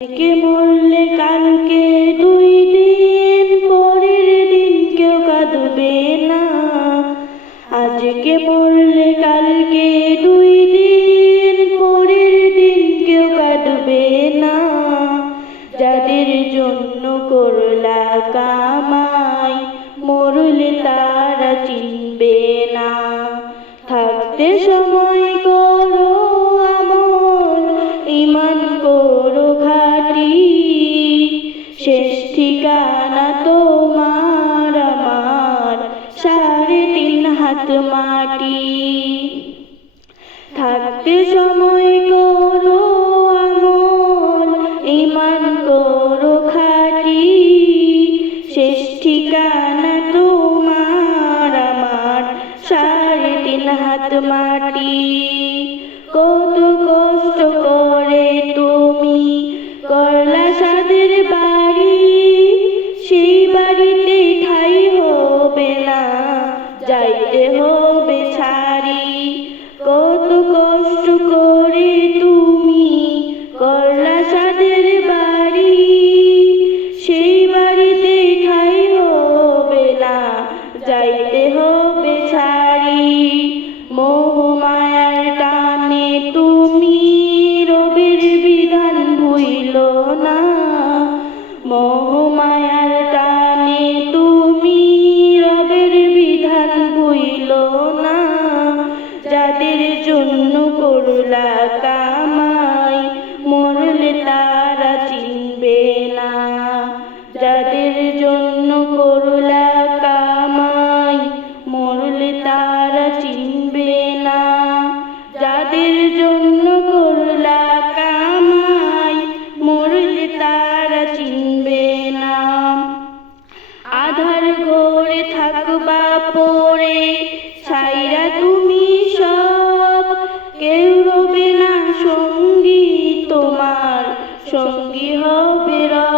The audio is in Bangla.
কে মরলে কালকে 2 দিন পরের দিন কেউ কাঁদবে না। আজকে মরলে কালকে 2 দিন পরের দিন কেউ কাঁদবে না। যাদের জন্য করলা কামাই মরলে তারা চিনবে না। থাকতে সময় করো আমল, ঈমান করো খাঁটি, শেষ ঠিকানা তোমার আমার 3.5 হাত মাটি। থাকতে সময় করো আমল, ঈমান করো খাঁটি, শেষ ঠিকানা তোমার আমার 3.5 হাত মাটি। কত কষ্ট করে তুমি করলা সাদের বাড়ি, সেই বাড়িতে ঠাই হবে না, যাইতে হবে ছাড়ি। কত কষ্ট করে তুমি করলা সাদের বাড়ি, সেই বাড়িতে ঠাই হবে না, যাইতে হবে ছাড়ি। মোহ মায়ার টানে তুমি রবের বিধান ভুইলো না। মোহ মায়ার টানে তুমি রবের বিধান ভুইলো না। যাদের জন্য করলা কামাই মরলে তারা চিনবে না। যাদের জন্য করলা কামাই মরলে তারা চিনবে না। যাদের জন্য করলা কামাই মরলে তারা চিনবে না। আধার ঘরে থাকবা পড়ে ছাইরা তুমি সব, কেউ রবে না সঙ্গী তোমার, সঙ্গী হবে রব।